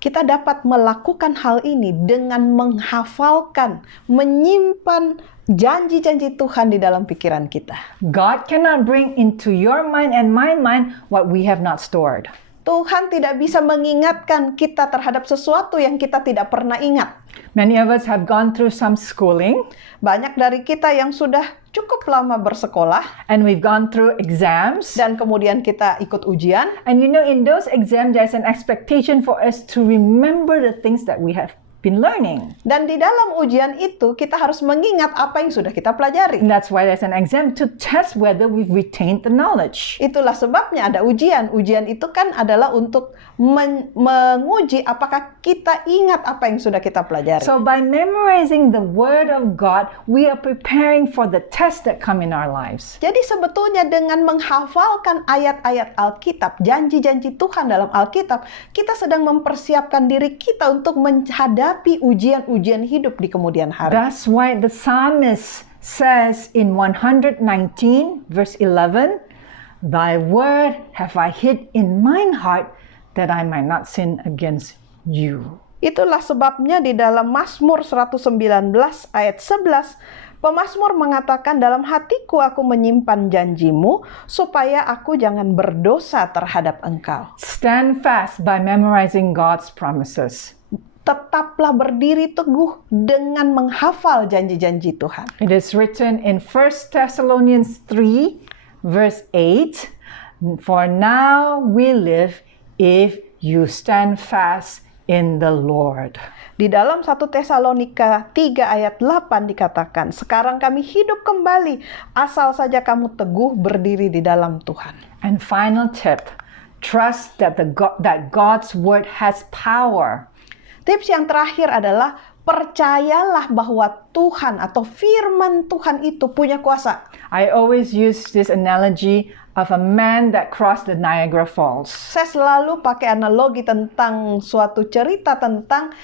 Kita dapat melakukan hal ini dengan menghafalkan, menyimpan janji-janji Tuhan di dalam pikiran kita. God cannot bring into your mind and my mind what we have not stored. Tuhan tidak bisa mengingatkan kita terhadap sesuatu yang kita tidak pernah ingat. Many of us have gone through some schooling. Banyak dari kita yang sudah cukup lama bersekolah. And we've gone through exams. Dan kemudian kita ikut ujian. And you know, in those exams, there's an expectation for us to remember the things that we have been learning. Dan di dalam ujian itu kita harus mengingat apa yang sudah kita pelajari. And that's why there's an exam to test whether we've retained the knowledge. Itulah sebabnya ada ujian. Ujian itu kan adalah untuk menguji apakah kita ingat apa yang sudah kita pelajari. So by memorizing the word of God, we are preparing for the tests that come in our lives. Jadi sebetulnya dengan menghafalkan ayat-ayat Alkitab, janji-janji Tuhan dalam Alkitab, kita sedang mempersiapkan diri kita untuk menghadapi ujian-ujian hidup di kemudian hari. That's why the psalmist says in 119 verse 11, Thy word have I hid in mine heart that I might not sin against you. Itulah sebabnya di dalam Mazmur 119 ayat 11, pemazmur mengatakan dalam hatiku aku menyimpan janjimu supaya aku jangan berdosa terhadap engkau. Stand fast by memorizing God's promises. Tetaplah berdiri teguh dengan menghafal janji-janji Tuhan. It is written in 1 Thessalonians 3 verse 8, For now we live if you stand fast in the Lord. Di dalam 1 Tesalonika 3 ayat 8 dikatakan, sekarang kami hidup kembali asal saja kamu teguh berdiri di dalam Tuhan. And final tip, trust that God's word has power. Tips yang terakhir adalah percayalah bahwa Tuhan atau firman Tuhan itu punya kuasa. I always use this analogy of a man that crossed the Niagara Falls. Saya selalu pakai analogi tentang suatu cerita tentang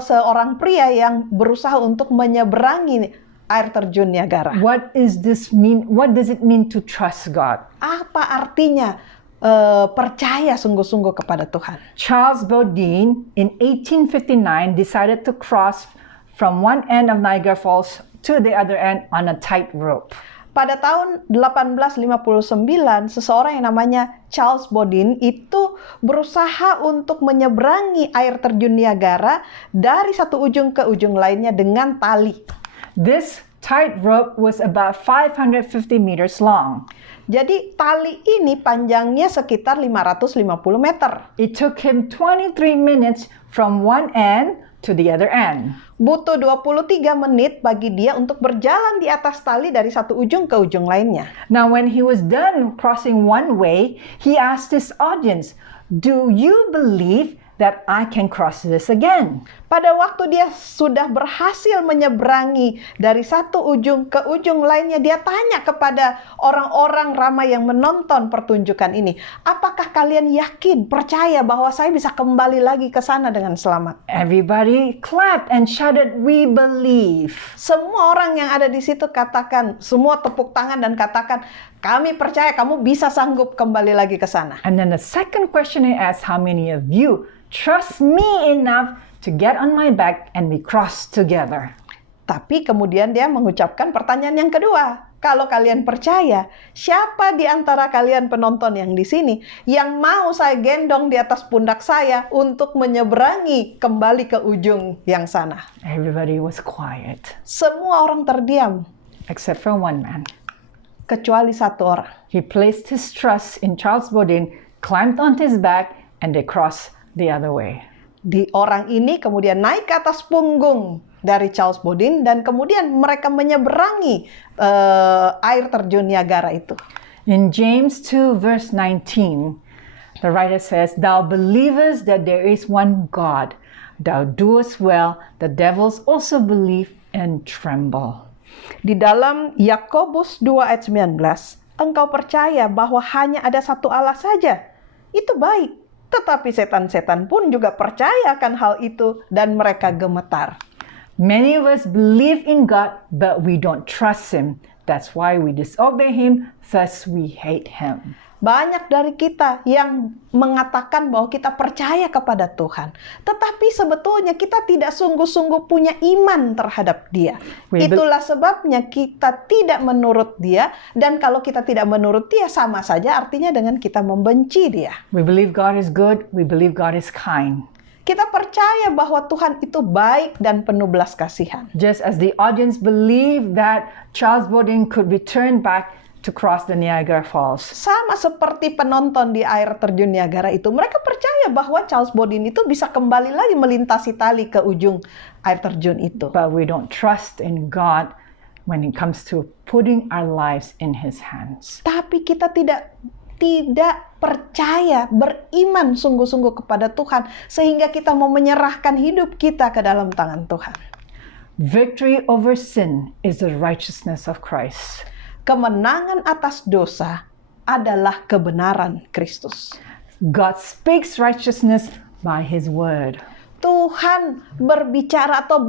seorang pria yang berusaha untuk menyeberangi air terjun Niagara. What does it mean to trust God? Apa artinya percaya sungguh-sungguh kepada Tuhan? Charles Baudin in 1859 decided to cross from one end of Niagara Falls to the other end on a tight rope. Pada tahun 1859, seseorang yang namanya Charles Baudin itu berusaha untuk menyeberangi air terjun Niagara dari satu ujung ke ujung lainnya dengan tali. This tight rope was about 550 meters long. Jadi tali ini panjangnya sekitar 550 meter. It took him 23 minutes from one end to the other end. Butuh 23 menit bagi dia untuk berjalan di atas tali dari satu ujung ke ujung lainnya. Now when he was done crossing one way, he asked his audience, "Do you believe that I can cross this again?" Pada waktu dia sudah berhasil menyeberangi dari satu ujung ke ujung lainnya, dia tanya kepada orang-orang ramai yang menonton pertunjukan ini, apakah kalian yakin, percaya bahwa saya bisa kembali lagi ke sana dengan selamat? Everybody clapped and shouted, "We believe." Semua orang yang ada di situ katakan, semua tepuk tangan dan katakan, kami percaya kamu bisa sanggup kembali lagi ke sana. And then the second question he asked, how many of you trust me enough to get on my back and we cross together? Tapi kemudian dia mengucapkan pertanyaan yang kedua. Kalau kalian percaya, siapa di antara kalian penonton yang di sini yang mau saya gendong di atas pundak saya untuk menyeberangi kembali ke ujung yang sana? Everybody was quiet, Semua orang terdiam, except for one man. kecuali satu orang. He placed his trust in Charles Baudin, climbed on his back, and they crossed the other way. Di orang ini kemudian naik ke atas punggung dari Charles Bodin dan kemudian mereka menyeberangi air terjun Niagara itu. In James 2 verse 19, the writer says, "Thou believest that there is one God. Thou doest well. The devils also believe and tremble." Di dalam Yakobus 2 ayat 19, engkau percaya bahwa hanya ada satu Allah saja. Itu baik. Tetapi setan-setan pun juga percaya akan hal itu dan mereka gemetar. Many of us believe in God, but we don't trust Him. That's why we disobey Him, thus we hate Him. Banyak dari kita yang mengatakan bahwa kita percaya kepada Tuhan. Tetapi sebetulnya kita tidak sungguh-sungguh punya iman terhadap Dia. Itulah sebabnya kita tidak menurut Dia. Dan kalau kita tidak menurut Dia, sama saja artinya dengan kita membenci Dia. We believe God is good. We believe God is kind. Kita percaya bahwa Tuhan itu baik dan penuh belas kasihan. Just as the audience believed that Charles Bodin could return back to cross the Niagara Falls. Sama seperti penonton di air terjun Niagara itu, mereka percaya bahwa Charles Bodin itu bisa kembali lagi melintasi tali ke ujung air terjun itu. But we don't trust in God when it comes to putting our lives in His hands. Tapi kita tidak percaya, beriman sungguh-sungguh kepada Tuhan sehingga kita mau menyerahkan hidup kita ke dalam tangan Tuhan. Victory over sin is the righteousness of Christ. Kemenangan atas dosa adalah kebenaran Kristus. God speaks righteousness by His word. Tuhan berbicara atau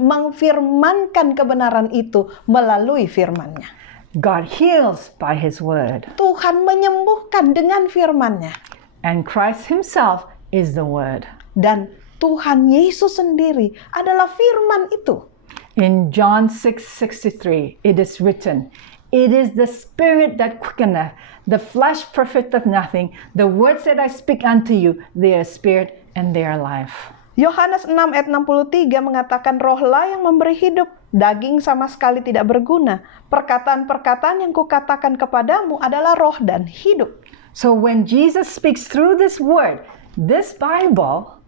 mengfirmankan kebenaran itu melalui firman-Nya. God heals by His word. Tuhan menyembuhkan dengan firman-Nya. And Christ Himself is the word. Dan Tuhan Yesus sendiri adalah firman itu. In John 6:63, it is written, "It is the Spirit that quickeneth, the flesh profiteth nothing. The words that I speak unto you, they are spirit and they are life." Yohanes 6 ayat 63 mengatakan, rohlah yang memberi hidup, daging sama sekali tidak berguna. Perkataan-perkataan yang kukatakan kepadamu adalah roh dan hidup. So when Jesus speaks through this word, this Bible,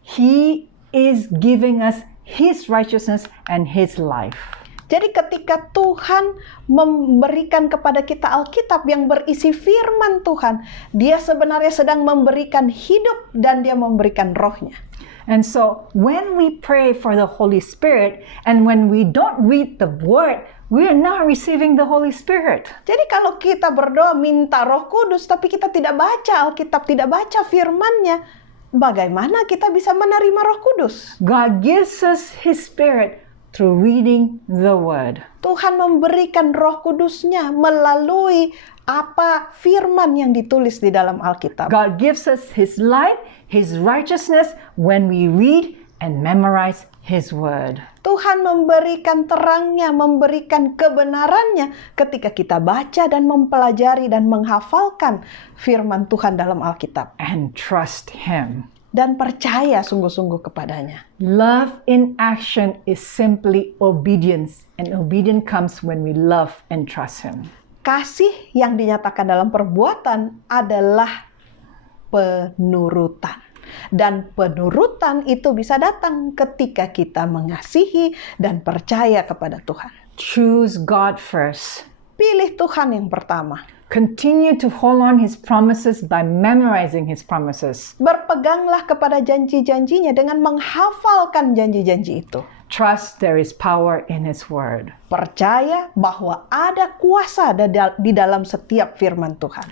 He is giving us His righteousness and His life. Jadi ketika Tuhan memberikan kepada kita Alkitab yang berisi firman Tuhan, Dia sebenarnya sedang memberikan hidup dan Dia memberikan rohnya. And so when we pray for the Holy Spirit and when we don't read the word, we are not receiving the Holy Spirit. Jadi kalau kita berdoa minta Roh Kudus tapi kita tidak baca Alkitab, tidak baca firman-Nya, bagaimana kita bisa menerima Roh Kudus? God gives us His Spirit through reading the word. Tuhan memberikan Roh Kudus-Nya melalui apa firman yang ditulis di dalam Alkitab. God gives us His light, His righteousness when we read and memorize His word. Tuhan memberikan terangnya, memberikan kebenarannya ketika kita baca dan mempelajari dan menghafalkan firman Tuhan dalam Alkitab. And trust Him. Dan percaya sungguh-sungguh kepadanya. Love in action is simply obedience, and obedience comes when we love and trust Him. Kasih yang dinyatakan dalam perbuatan adalah penurutan. Dan penurutan itu bisa datang ketika kita mengasihi dan percaya kepada Tuhan. Choose God first. Pilih Tuhan yang pertama. Continue to hold on His promises by memorizing His promises. Berpeganglah kepada janji-janjinya dengan menghafalkan janji-janji itu. Trust there is power in His word. Percaya bahwa ada kuasa di dalam setiap firman Tuhan.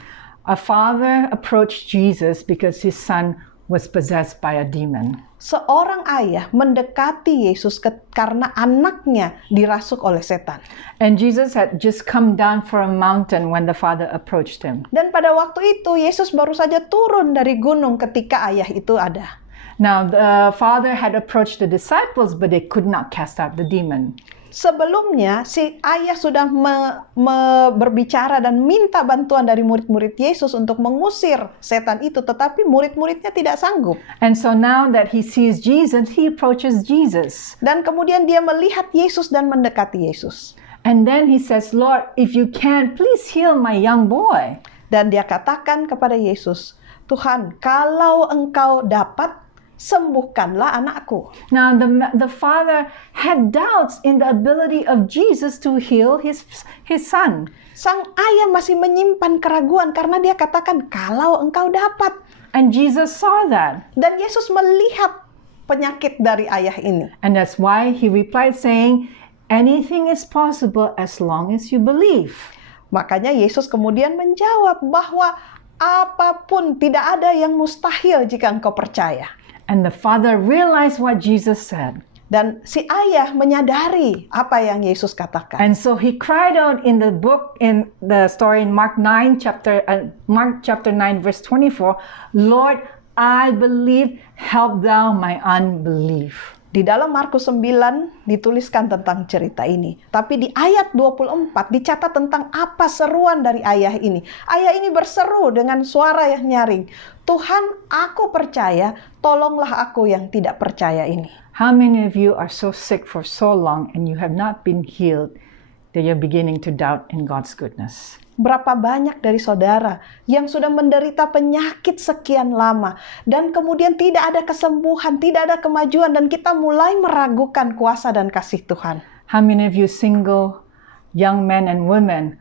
A father approached Jesus because his son was possessed by a demon. Seorang ayah mendekati Yesus karena anaknya dirasuk oleh setan. And Jesus had just come down from a mountain when the father approached him. Dan pada waktu itu Yesus baru saja turun dari gunung ketika ayah itu ada. Now the father had approached the disciples, but they could not cast out the demon. Sebelumnya si ayah sudah berbicara dan minta bantuan dari murid-murid Yesus untuk mengusir setan itu, tetapi murid-muridnya tidak sanggup. And so now that he sees Jesus, he approaches Jesus. Dan kemudian dia melihat Yesus dan mendekati Yesus. And then he says, "Lord, if you can, please heal my young boy." Dan dia katakan kepada Yesus, Tuhan, kalau engkau dapat, sembuhkanlah anakku. Now, the father had doubts in the ability of Jesus to heal his son. Sang ayah masih menyimpan keraguan karena dia katakan, kalau engkau dapat. And Jesus saw that. Dan Yesus melihat penyakit dari ayah ini. And that's why he replied saying, anything is possible as long as you believe. Makanya Yesus kemudian menjawab bahwa apapun, tidak ada yang mustahil jika engkau percaya. And the father realized what Jesus said. Dan si ayah menyadari apa yang Yesus katakan. And so he cried out in the book, in the story in Mark chapter 9, verse 24, Lord, I believe, help thou my unbelief. Di dalam Markus 9 dituliskan tentang cerita ini. Tapi di ayat 24 dicatat tentang apa seruan dari ayah ini. Ayah ini berseru dengan suara yang nyaring. Tuhan, aku percaya, tolonglah aku yang tidak percaya ini. How many of you are so sick for so long and you have not been healed that you're beginning to doubt in God's goodness? Berapa banyak dari saudara yang sudah menderita penyakit sekian lama dan kemudian tidak ada kesembuhan, tidak ada kemajuan, dan kita mulai meragukan kuasa dan kasih Tuhan. How many of you single young men and women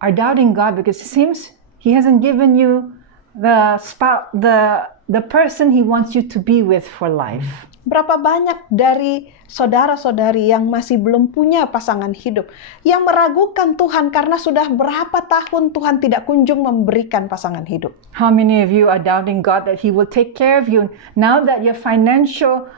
are doubting God because it seems He hasn't given you the person He wants you to be with for life? Berapa banyak dari saudara-saudari yang masih belum punya pasangan hidup, yang meragukan Tuhan karena sudah berapa tahun Tuhan tidak kunjung memberikan pasangan hidup. How many of you are doubting God that He will take care of you now that your financial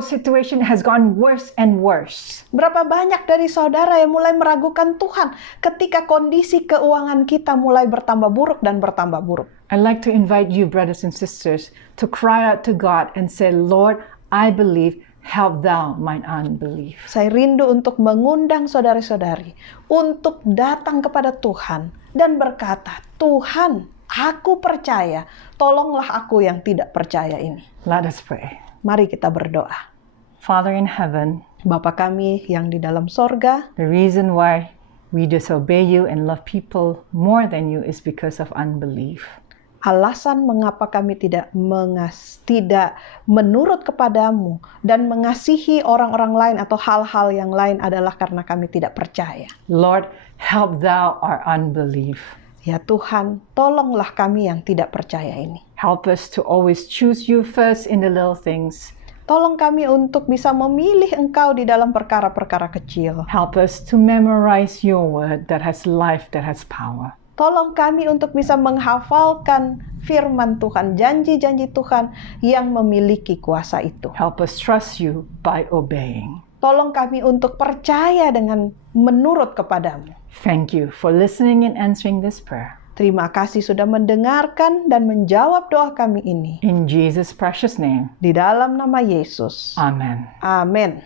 situation has gone worse and worse? Berapa banyak dari saudara yang mulai meragukan Tuhan ketika kondisi keuangan kita mulai bertambah buruk dan bertambah buruk. I'd like to invite you, brothers and sisters, to cry out to God and say, Lord, I believe, help thou mine unbelief. Saya rindu untuk mengundang saudari-saudari untuk datang kepada Tuhan dan berkata, Tuhan, aku percaya, tolonglah aku yang tidak percaya ini. Let us pray. Mari kita berdoa. Father in heaven, Bapa kami yang di dalam sorga, the reason why we disobey you and love people more than you is because of unbelief. alasan mengapa kami tidak menurut kepadamu dan mengasihi orang-orang lain atau hal-hal yang lain adalah karena kami tidak percaya. Lord, help thou our unbelief. Ya Tuhan, tolonglah kami yang tidak percaya ini. Help us to always choose you first in the little things. Tolong kami untuk bisa memilih Engkau di dalam perkara-perkara kecil. Help us to memorize your word that has life, that has power. Tolong kami untuk bisa menghafalkan firman Tuhan, janji-janji Tuhan yang memiliki kuasa itu. Help us trust you by obeying. Tolong kami untuk percaya dengan menurut kepadamu. Thank you for listening and answering this prayer. Terima kasih sudah mendengarkan dan menjawab doa kami ini. In Jesus' precious name. Di dalam nama Yesus. Amen. Amin.